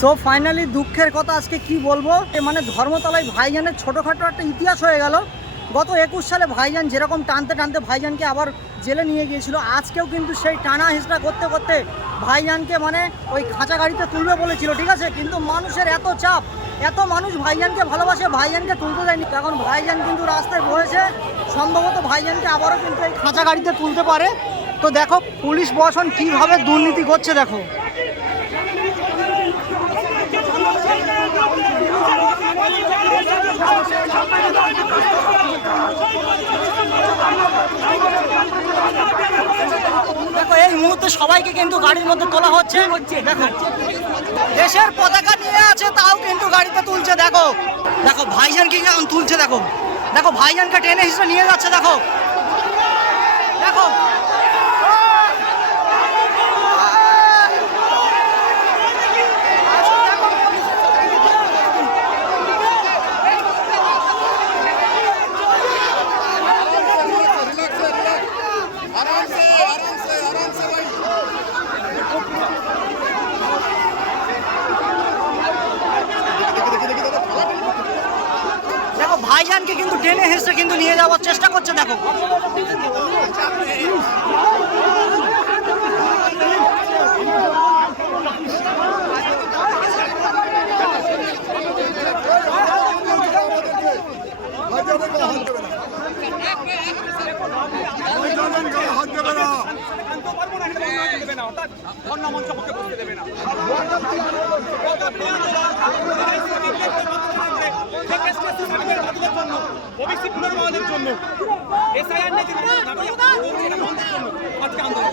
So finally দুঃখের কথা আজকে কি বলব? মানে ধর্মতলায় ভাইজানের ছোটোখাটো একটা ইতিহাস হয়ে গেল। গত একুশ সালে ভাইজান যেরকম টানতে টানতে ভাইজানকে আবার জেলে নিয়ে গিয়েছিল, আজকেও কিন্তু সেই টানা হিসড়া করতে করতে ভাইজানকে মানে ওই খাঁচা গাড়িতে তুলবে বলেছিল, ঠিক আছে? কিন্তু মানুষের এত চাপ, এত মানুষ ভাইজানকে ভালোবাসে, ভাইজানকে তুলতে দেয়নি। এখন ভাইজান কিন্তু রাস্তায় বসেছে, সম্ভবত ভাইজানকে আবারও কিন্তু এই খাঁচা গাড়িতে তুলতে পারে। তো দেখো, পুলিশ প্রশাসন কীভাবে দুর্নীতি করছে, দেখো। এই মুহূর্তে সবাইকে কিন্তু গাড়ির মধ্যে তোলা হচ্ছে। দেখো, দেশের পতাকা নিয়ে আছে, তাও কিন্তু গাড়িতে তুলছে, দেখো। দেখো ভাইজানকে কেমন তুলছে, দেখো। দেখো, ভাইজানকে টেনে হিসেবে নিয়ে যাচ্ছে, দেখো। দেখো টেনে হেসে কিন্তু নিয়ে যাওয়ার চেষ্টা করছে দেখো। হাত দেবে না। ওবিসি পুনর্বহালের জন্য এসআইআর নিয়ে কিন্তু নাগরিক এটা বন্ধের জন্য আজকে আন্দোলন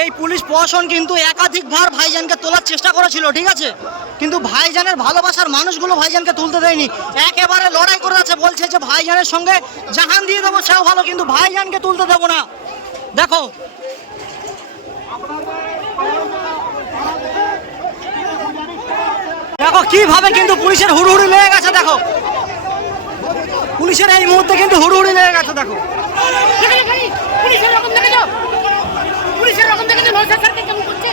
এই পুলিশ প্রশাসন কিন্তু একাধিকবার ভাইজানকে তোলার চেষ্টা করেছিল, ঠিক আছে? কিন্তু ভাইজানের ভালোবাসার মানুষগুলো ভাইজানকে তুলতে দেয়নি। একেবারে লড়াই করে আছে, বলছে যে ভাইজানের সঙ্গে জাহান দিয়ে দেবো, সেও ভালো, কিন্তু ভাইজানকে তুলতে দেবো না। দেখো। দেখো কীভাবে কিন্তু পুলিশের হুড়হুড়ি লেগে গেছে, দেখো। পুলিশের এই মুহূর্তে কিন্তু হুড়হুড়ি লেগে গেছে, দেখো। যাও রকম দেখে যাও নৌসাদ স্যারকে কেমন করছে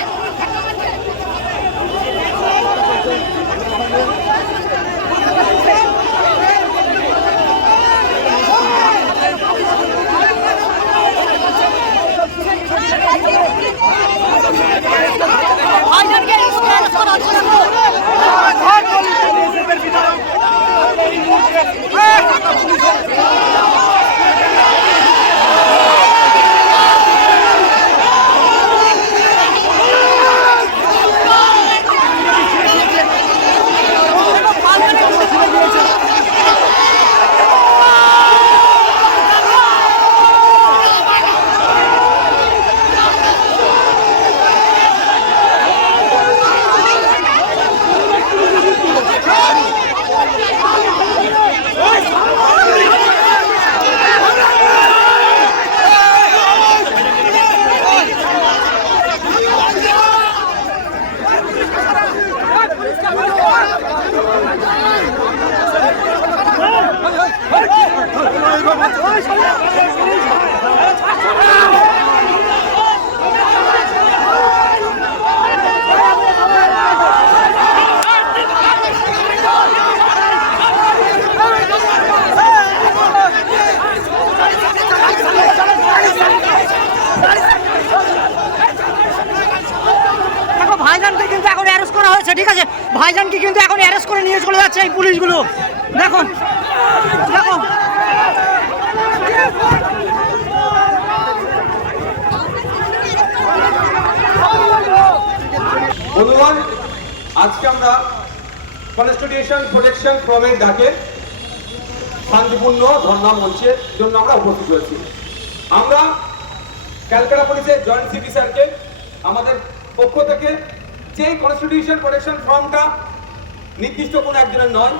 ভাইজানকে arrest করা হচ্ছে দেখো। দেখো ভাইজানকে কিন্তু এখন করা হয়েছে ঠিক আছে। ভাইজানকে কিন্তু এখন অ্যারেস্ট করে নিয়ে চলে যাচ্ছে এই পুলিশগুলো। দেখো দেখো বন্ধুগণ, আজকে আমরা কনস্টিটিউশন প্রোটেকশন ফ্রমের ডাকে শান্তিপূর্ণ ধর্ণা মঞ্চের জন্য আমরা উপস্থিত হয়েছি। আমরা ক্যালকাটা পুলিশের জয়েন্ট সিপি স্যারকে আমাদের পক্ষ থেকে যে কনস্টিটিউশন প্রোটেকশন ফর্মটা নির্দিষ্ট কোনো একজনের নয়,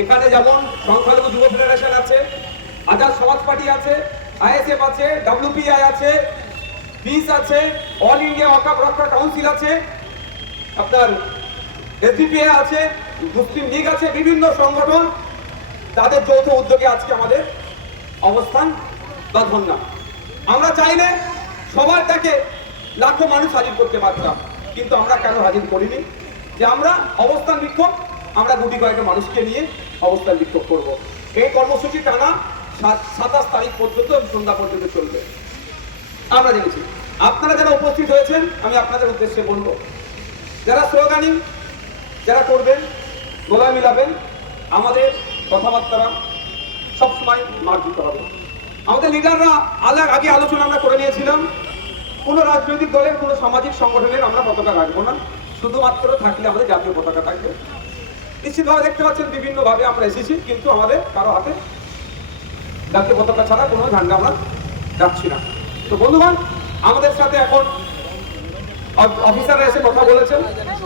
এখানে যেমন সংখ্যালঘু যুব ফেডারেশন আছে, আজাদ সমাজ পার্টি আছে, আইএসএফ আছে ডাব্লিউপিআই আছে পিস আছে অল ইন্ডিয়া ওয়াকাপ রক্ষা কাউন্সিল আছে, আপনার এসডিপিআই আছে, মুসলিম লীগ আছে, বিভিন্ন সংগঠন, তাদের যৌথ উদ্যোগে আজকে আমাদের অবস্থান বা ধন্যা আমরা চাইলে সবার তাকে লাখো মানুষ হাজির করতে পারতাম। কিন্তু আমরা কেন হাজির করিনি? যে আমরা অবস্থান বিক্ষোভ, আমরা গুটি কয়েক মানুষকে নিয়ে অবস্থান বিক্ষোভ করব। এই কর্মসূচি টানা সাতাশ তারিখ পর্যন্ত সন্ধ্যা পর্যন্ত চলবে। আমরা জেনেছি আপনারা যারা উপস্থিত হয়েছেন, আমি আপনাদের উদ্দেশ্যে বলব, যারা স্লোগানিং, যারা করবেন, গোলা মিলাবেন, আমাদের কথাবার্তা সবসময় মার্জিত হবে। আমাদের লিডাররা আলাদা আগে আলোচনা আমরা করে নিয়েছিলাম। কোনো রাজনৈতিক দলের, কোনো সামাজিক সংগঠনের আমরা পতাকা রাখব না। শুধুমাত্র থাকলে আমাদের জাতীয় পতাকা থাকবে। নিশ্চিতভাবে দেখতে পাচ্ছেন বিভিন্নভাবে আমরা এসেছি, কিন্তু আমাদের কারও হাতে জাতীয় পতাকা ছাড়া কোনো ঝান্ডা আমরা যাচ্ছি না। তো বন্ধুগণ, আমাদের সাথে এখন অফ- অফিসাররা এসে কথা বলেছেন।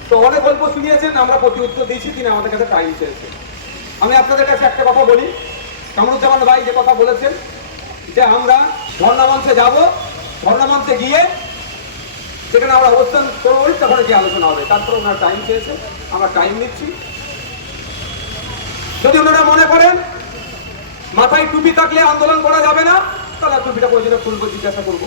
তো অনেক গল্প শুনিয়েছেন, আমরা প্রতি উত্তর দিয়েছি, তিনি আমাদের কাছে টাইম চেয়েছেন। আমি আপনাদের কাছে একটা কথা বলি। কামরুজ্জামান ভাই যে কথা বলেছেন, যে আমরা ধর্ণা মঞ্চে যাব ধর্ণা মঞ্চে গিয়ে সেখানে আমরা অবস্থান করব তখন কি আলোচনা হবে। তারপর ওনারা টাইম চেয়েছে, আমরা টাইম নিচ্ছি। যদি ওনারা মনে করেন মাথায় টুপি থাকলে আন্দোলন করা যাবে না, তাহলে টুপিটা প্রয়োজনে খুলবো, জিজ্ঞাসা করব।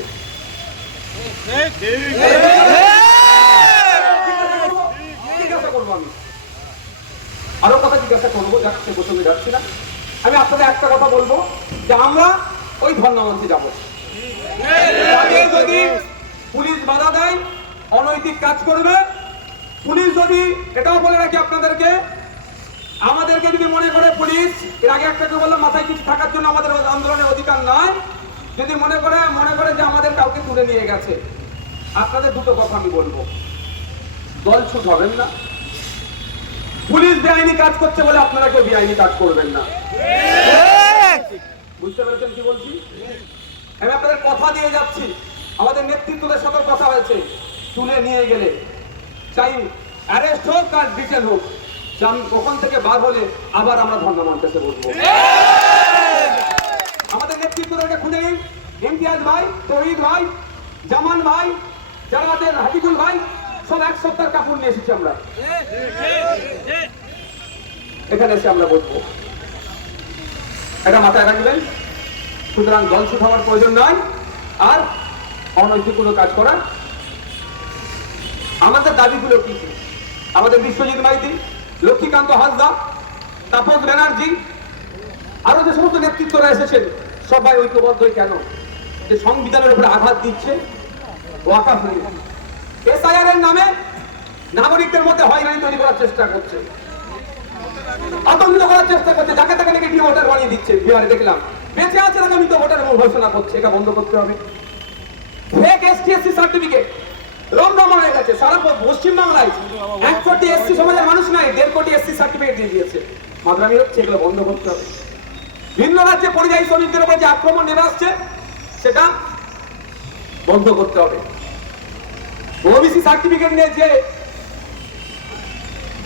জিজ্ঞাসা করব আমি। আরও কথা জিজ্ঞাসা করব যাচ্ছে প্রসঙ্গে যাচ্ছি না। আমি আপনাদের একটা কথা বলব যে আমরা ওই ধর্ণা মঞ্চে যাব। তাকে যদি পুলিশ বাধা দেয় অনৈতিক কাজ করবে পুলিশ যদি এটাও বলে রাখি আপনাদেরকে আমাদেরকে যদি মনে করে পুলিশ এর আগে একটা করে বললাম মাথায় কিছু থাকার জন্য আমাদের আন্দোলনের অধিকার নয় যদি মনে করে মনে করে যে আমাদের কাউকে তুলে নিয়ে গেছে আপনাদের দুটো কথা আমি বলব। দল ছুট হবেন না। পুলিশ বেআইনি কাজ করছে বলে আপনারা কেউ বেআইনি কাজ করবেন না। বুঝতে পেরেছেন কি বলছি? আমি আপনাদের কথা দিয়ে যাচ্ছি। আমাদের নেতৃত্বদের সাথে কথা হয়েছে। তুলে নিয়ে গেলে চাই অ্যারেস্ট হোক আর ডিটেন হোক। ওখান থেকে বার হলে আবার আমরা ধর্ণা মঞ্চে বলব। আমাদের নেতৃত্বদেরকে খুঁজে নিন। ইমতিয়াজ ভাই, তহিদ ভাই, জামান ভাই যারা আছেন হাবিবুল ভাই, সব এক সপ্তাহ কাপড় নিয়ে এসেছি আমরা। এখানে এসে আমরা বলব। এটা মাথায় রাখবেন। সুতরাং ছুট হওয়ার প্রয়োজন নয়। আর অনৈতিক কোনো কাজ করার। আমাদের দাবিগুলো কি? কি? আমাদের বিশ্বজিৎ মাইতি, লক্ষ্মীকান্ত হাসদা, তাপস ব্যানার্জি, আরও যে সমস্ত নেতৃত্বরা এসেছেন, সবাই ঐক্যবদ্ধ কেন? যে সংবিধানের উপরে আঘাত দিচ্ছে, ওয়াকাফ নিয়ে এসআইআর নামে নাগরিকদের মধ্যে হয়রানি তৈরি করার চেষ্টা করছে। আতঙ্কিত করার চেষ্টা করছে, যাকে তাকে নাকি ভোটার বানিয়ে দিচ্ছে। বিহারে দেখলাম। বেঁচে আছে না মৃত ভোটার এবং ঘোষণা করছে, এটা বন্ধ করতে হবে। ফেক এসটিএসসি সার্টিফিকেট হয়ে গেছে, সারা পশ্চিম বাংলায় এক কোটি এসসি সমাজের মানুষ নাই দেড় কোটি এসসি সার্টিফিকেট দিয়ে দিয়েছে। মাদ্রামি হচ্ছে, এগুলো বন্ধ করতে হবে। ভিন্ন রাজ্যে পরিযায়ী শ্রমিকদের উপর যে আক্রমণ নেমে আসছে, সেটা বন্ধ করতে হবে। ওবিসি সার্টিফিকেট নিয়ে যে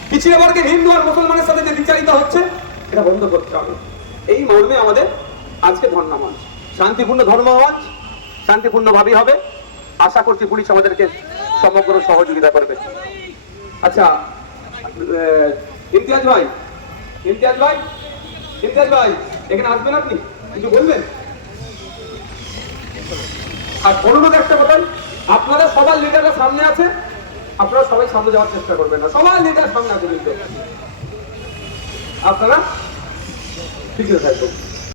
পিছিয়ে বর্গের হিন্দু আর মুসলমানের সাথে যে বিচারিত হচ্ছে, এটা বন্ধ করতে হবে। এই মর্মে আমাদের আজকে ধর্ণা মঞ্চ শান্তিপূর্ণ ধর্ম মঞ্চ শান্তিপূর্ণ ভাবেই হবে। আশা করছি পুলিশ আমাদেরকে সমগ্র সহযোগিতা করবে। আচ্ছা ইমতিয়াজ ভাই ইমতিয়াজ ভাই ইমতিয়াজ ভাই, এখানে আসবেন আপনি? কিছু বলবেন? আর অনুরোধ একটা কথা আপনাদের সবার লিডাররা সামনে আছে, আপনারা সবাই সামনে যাওয়ার চেষ্টা করবেন না। সবার লিডার সামনে আছে কিন্তু। আপনারা? পিছিয়ে থাকবেন